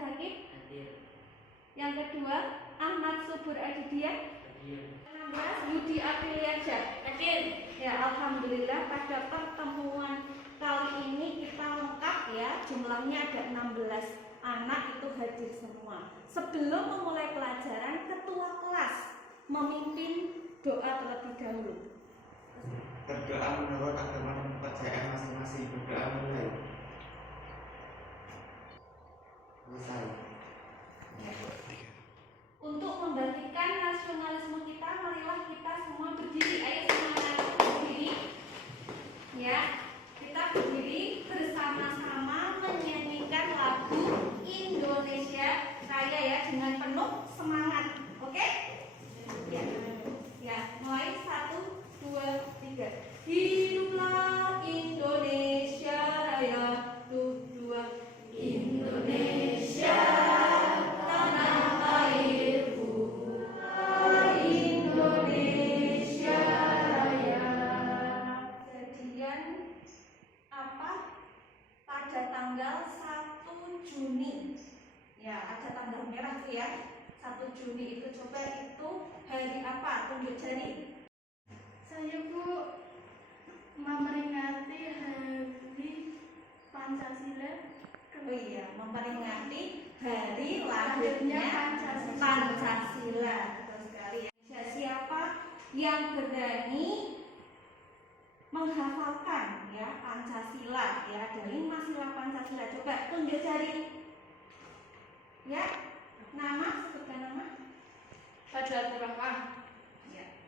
Hakim? Yang kedua, Ahmad Subur Adidian? 16, Yudi Apriliansyah? Ya, alhamdulillah pada pertemuan kali ini kita lengkap ya, jumlahnya ada 16 anak itu hadir semua. Sebelum memulai pelajaran, ketua kelas memimpin doa terlebih dahulu. Berdoa menurut agama dan kepercayaan masing-masing. Berdoa mulai. Selesai. Untuk membangkitkan nasionalisme kita, marilah kita semua berdiri. Ayo semuanya berdiri. Ya, kita berdiri bersama-sama menyanyikan lagu Indonesia Raya ya dengan penuh semangat. Oke? Ya. Ya, mulai 1, 2, 3. Hiduplah Indonesia Raya. 2 Indonesia tanah airku. Indonesia Raya. Kejadian apa? Pada tanggal 1 Juni. Ya, ada tanggal merah tuh ya. 1 Juni itu coba itu hari apa? Tunjuk jari. Saya Bu memperingati Hari Pancasila. Oh iya, memperingati hari lahirnya Pancasila. Betul sekali. Siapa yang berani menghafalkan ya Pancasila ya, ada 5 sila Pancasila. Coba tunjuk jari. Ya, nama, sebutkan nama. Fadlatul Rahman. Ya.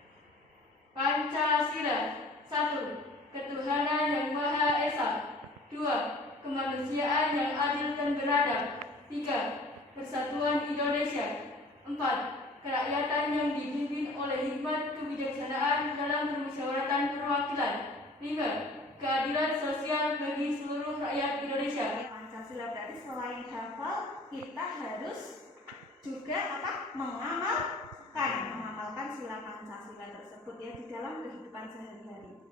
Pancasila. 1. Ketuhanan yang Maha Esa. 2. Kemanusiaan yang adil dan beradab. 3. Persatuan Indonesia. 4. Kerakyatan yang dipimpin oleh hikmat kebijaksanaan dalam permusyawaratan perwakilan. 5. Keadilan sosial bagi seluruh rakyat Indonesia. Pancasila berarti selain hafal, kita harus juga mengamalkan sila Pancasila tersebut ya di dalam kehidupan sehari-hari.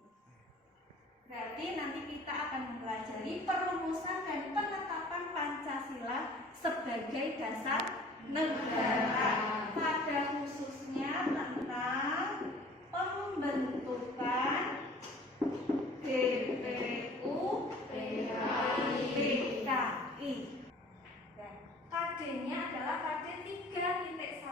Berarti nanti kita akan mempelajari perumusan dan penetapan Pancasila sebagai dasar negara, pada khususnya tentang pembentukan BPU PKI. KD-nya adalah KD 3.1.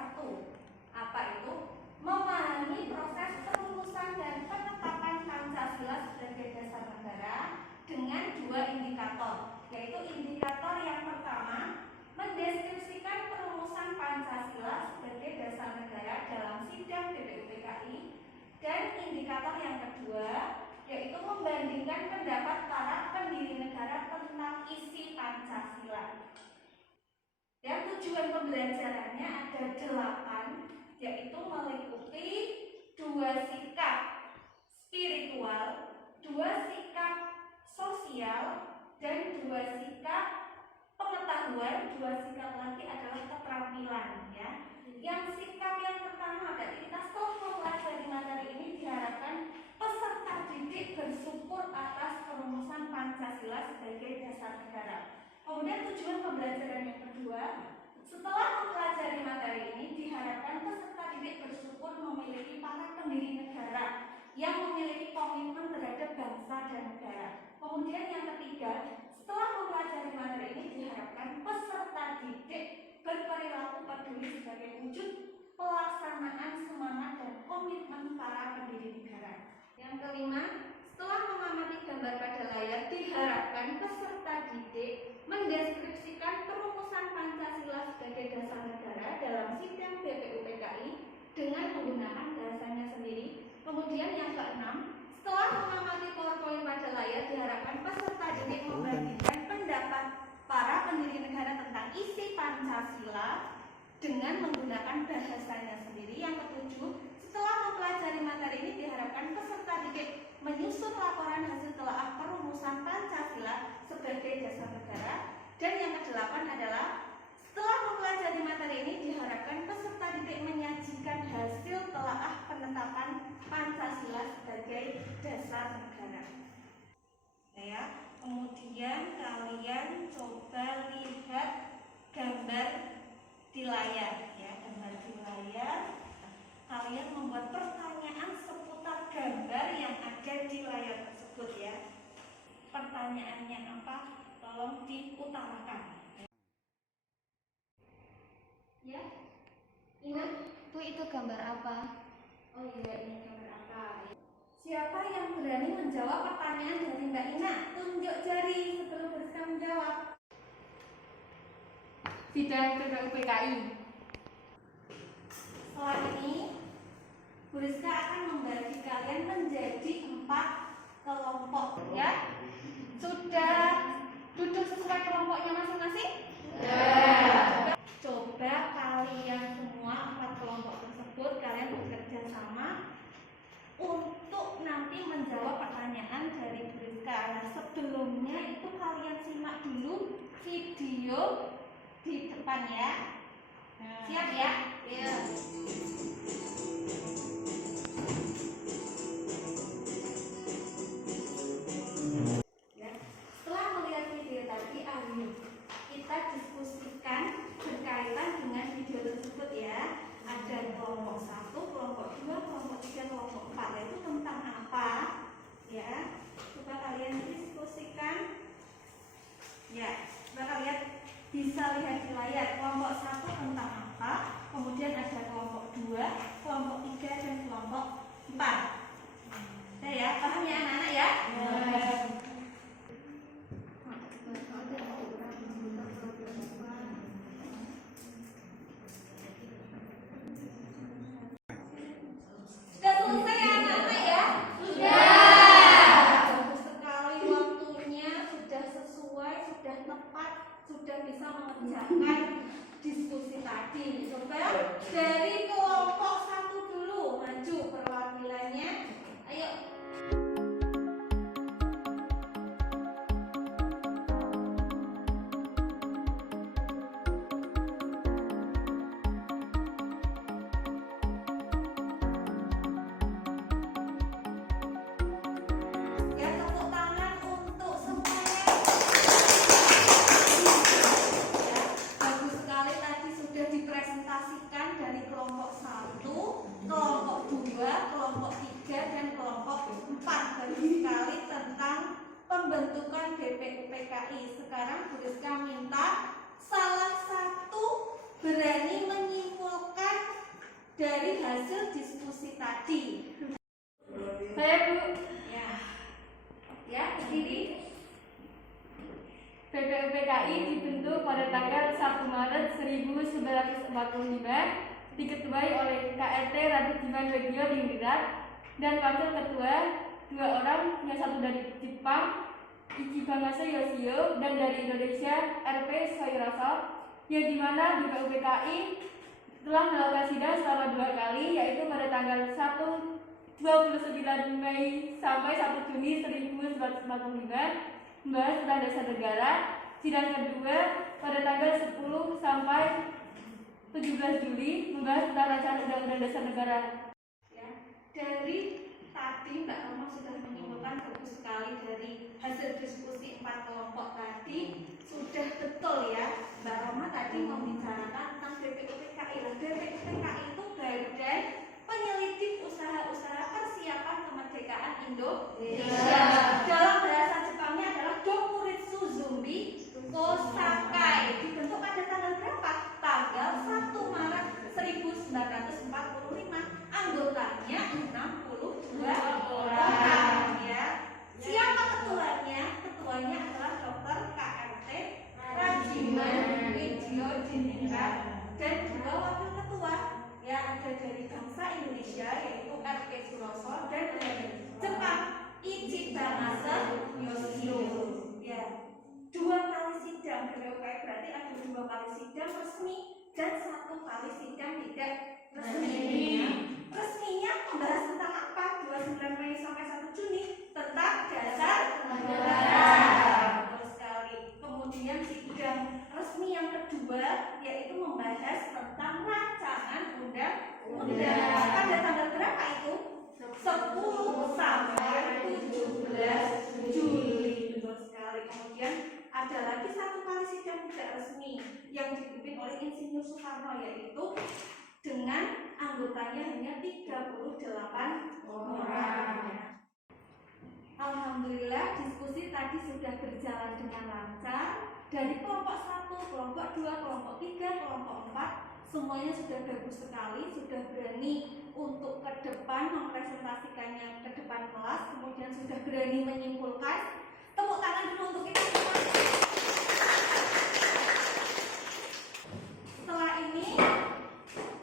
Apa itu? Memahami proses perumusan dan penetapan Pancasila sebagai dasar negara dengan 2 indikator, yaitu indikator yang pertama mendeskripsikan perumusan Pancasila sebagai dasar negara dalam sidang BPU PKI, dan indikator yang kedua yaitu membandingkan pendapat para pendiri negara tentang isi Pancasila. Dan tujuan pembelajarannya ada 8, yaitu meliputi 2 sikap spiritual, 2 sikap sosial, dan 2 sikap pengetahuan. 2 sikap lagi adalah keterampilan ya. Yang sikap yang pertama berarti kita setelah mempelajari materi ini diharapkan peserta didik bersyukur atas perumusan Pancasila sebagai dasar negara. Kemudian tujuan pembelajaran yang kedua, setelah mempelajari materi ini diharapkan peserta didik bersyukur memiliki para pendiri negara yang memiliki komitmen terhadap bangsa dan negara. Kemudian yang ketiga, setelah mempelajari materi ini diharapkan peserta didik berperilaku peduli sebagai wujud pelaksanaan semangat dan komitmen para pendiri negara. Yang kelima, setelah mengamati gambar pada layar diharapkan peserta didik mendeskripsikan perumusan Pancasila sebagai dasar negara dalam sidang BPU PKI dengan menggunakan bahasanya sendiri. Kemudian yang keenam, setelah mengamati PowerPoint pada layar diharapkan peserta didik membandingkan pendapat para pendiri negara tentang isi Pancasila dengan menggunakan bahasanya sendiri. Yang ketujuh, setelah mempelajari materi ini diharapkan peserta didik menyusun laporan hasil telaah perumusan Pancasila sebagai dasar negara. Dan yang kedelapan adalah setelah mempelajari materi ini diharapkan peserta didik menyajikan hasil telaah penetapan Pancasila sebagai dasar negara. Ya, kemudian kalian coba lihat gambar di layar ya, gambar di layar. Kalian membuat pertanyaan seputar gambar yang ada di layar tersebut ya. Pertanyaannya apa? Tolong diutarakan. Ya, Ina, Bu, itu gambar apa? Oh iya, ini gambar apa? Siapa yang berani menjawab pertanyaan dari Mbak Ina? Tunjuk jari sebelum Buriska menjawab. Sidang PPUPKI. Setelah ini, Buriska akan membagi kalian menjadi 4 kelompok ya. Sudah duduk sesuai kelompoknya masing-masing? Ya. Coba kalian semua 4 kelompok tersebut kalian bekerja sama untuk nanti menjawab pertanyaan dari Buriska. Nah, sebelumnya itu kalian simak dulu video di depan ya. Siap ya? Ya. Ya. Setelah melihat video tadi, ayo kita diskusikan berkaitan dengan video tersebut ya. Ada kelompok 1, kelompok 2, kelompok 3, kelompok 4. Itu tentang apa? Ya. Coba kalian diskusikan. Ya, coba kalian bisa lihat di layar. Kelompok 1 tentang apa? Kemudian ada kelompok 2, kelompok 3, dan kelompok 4. Ya, paham ya anak-anak ya? Sudah selesai ya anak-anak ya? Sudah. Bagus sekali waktunya, sudah sesuai, sudah tepat, sudah bisa mengerjakan diskusi tadi. Coba dari kelompok 1 dulu, maju perwakilannya. Ayo. Ya, tepuk tangan untuk semuanya. Ya, bagus sekali tadi sudah dipresentasikan dari kelompok 1, kelompok 2, kelompok 3, dan kelompok 4. Bagus sekali tentang pembentukan BPUPKI. Sekarang Buriska minta salah satu berani menyimpulkan dari hasil diskusi tadi. Saya, Bu. Ya, ya berdiri. PPUPKI dibentuk pada tanggal 1 Maret 1945, diketuai oleh KRT Radit Djimon Regio Diningrat dan wakil ketua 2 orang, yang satu dari Jepang, Ichibamasa Yoshio, dan dari Indonesia, RP Soiraso, yang dimana BPUPKI telah melakukan sidang selama 2 kali, yaitu pada tanggal 29 Mei sampai 1 Juni 1945, membahas tentang dasar negara. Sidang kedua pada tanggal 10 sampai 17 Juli membahas tentang rancangan undang-undang dasar negara. Ya, dari tadi Mbak Roma sudah menyimpulkan bagus sekali dari hasil diskusi 4 kelompok tadi. Sudah betul ya, Mbak Roma tadi membicarakan tentang BPUPKI. BPUPKI itu badan penyelidik usaha-usaha persiapan kemerdekaan Indonesia. Dalam bahasa Jepangnya adalah Dokuritsu Zumbi Kosakai. Dibentuk pada tanggal berapa? Tanggal 1 Maret 1945. Anggotanya 62 orang ya. Siapa ketuanya? Ketuanya adalah Dr. KRT Rajiman Widyo Diningrat dan 2 wakil ketua. Ya, ada dari bangsa Indonesia yaitu RP Suroso dan dari Jepang Ichibamasa Yoshio. Ya, 2 kali sidang BPUPKI berarti ada 2 kali sidang resmi dan 1 kali sidang tidak resmi. Resminya membahas tentang apa? 29 Mei sampai 1 Juni tentang dasar negara. Betul sekali. Kemudian sidang resmi yang kedua yaitu membahas tentang rancangan undang-undang. Pada tanggal berapa itu? 10 sampai 17 Juli. Betul sekali. Kemudian ada lagi satu kali sidang tidak resmi yang dipimpin oleh Insinyur Soekarno, yaitu dengan anggotanya hanya 38 orang. Alhamdulillah diskusi tadi sudah berjalan dengan lancar. Dari kelompok 1, kelompok 2, kelompok 3, kelompok 4 semuanya sudah bagus sekali, sudah berani untuk ke depan mempresentasikannya ke depan kelas, kemudian sudah berani menyimpulkan. Tepuk tangan dulu untuk kita semua. Setelah ini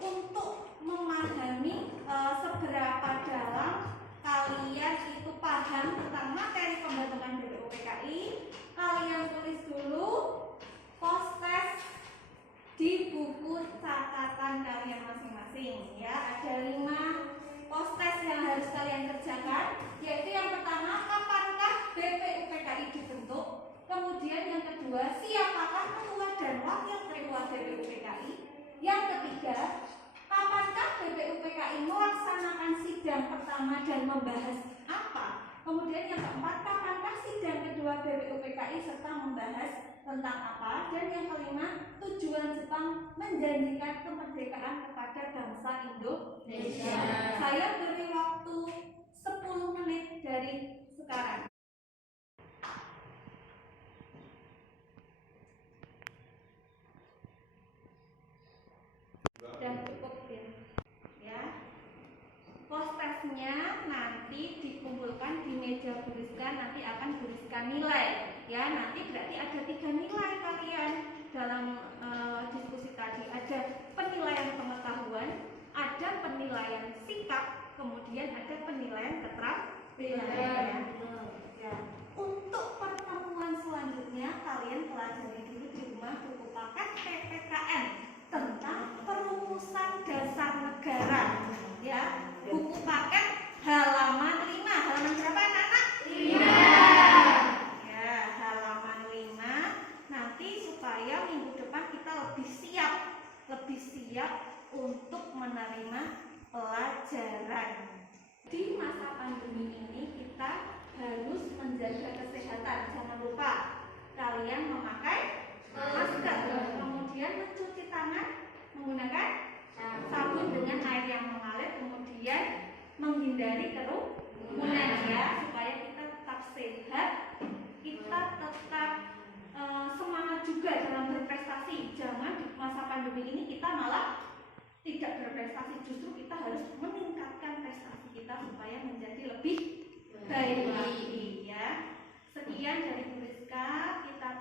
untuk memahami seberapa dalam kalian itu paham tentang materi pembentukan BPUPKI, kalian tulis dulu post-test di buku catatan kalian masing-masing ya. Ada 5 post-test yang harus kalian kerjakan, yaitu yang pertama, kapankah BPUPKI dibentuk? Kemudian yang kedua, siapakah ketua dan wakil ketua BPUPKI? Yang ketiga, kapankah BPUPKI melaksanakan sidang pertama dan membahas apa? Kemudian yang keempat, kapankah sidang kedua BPUPKI serta membahas tentang apa? Dan yang kelima, tujuan Jepang menjanjikan kemerdekaan kepada bangsa Indonesia. Saya beri waktu 10 menit dari sekarang. Dan cukup ya. Post-testnya nanti dikumpulkan di meja tuliskan, nanti akan tuliskan nilai ya. Nanti berarti ada 3 nilai kalian dalam diskusi tadi. Ada penilaian pengetahuan, ada penilaian sikap, kemudian ada penilaian keterampilan ya. Untuk pertemuan selanjutnya kalian pelajari dulu di rumah buku paket PPKN tentang perumusan dasar negara ya. Buku paket halaman 5. Halaman berapa anak-anak? 5 ya, halaman 5. Nanti supaya minggu depan kita lebih siap untuk menerima pelajaran. Di masa pandemi ini kita harus menjaga kesehatan. Jangan lupa kalian memakai masker, kemudian mencuci tangan menggunakan sabun dengan air yang mengalir, kemudian menghindari kerumunan ya, supaya kita tetap sehat, kita tetap semangat juga dalam berprestasi. Jangan di masa pandemi ini kita malah tidak berprestasi, justru kita harus meningkatkan prestasi kita supaya menjadi lebih baik lagi ya. Sekian dari Bu Rizka, kita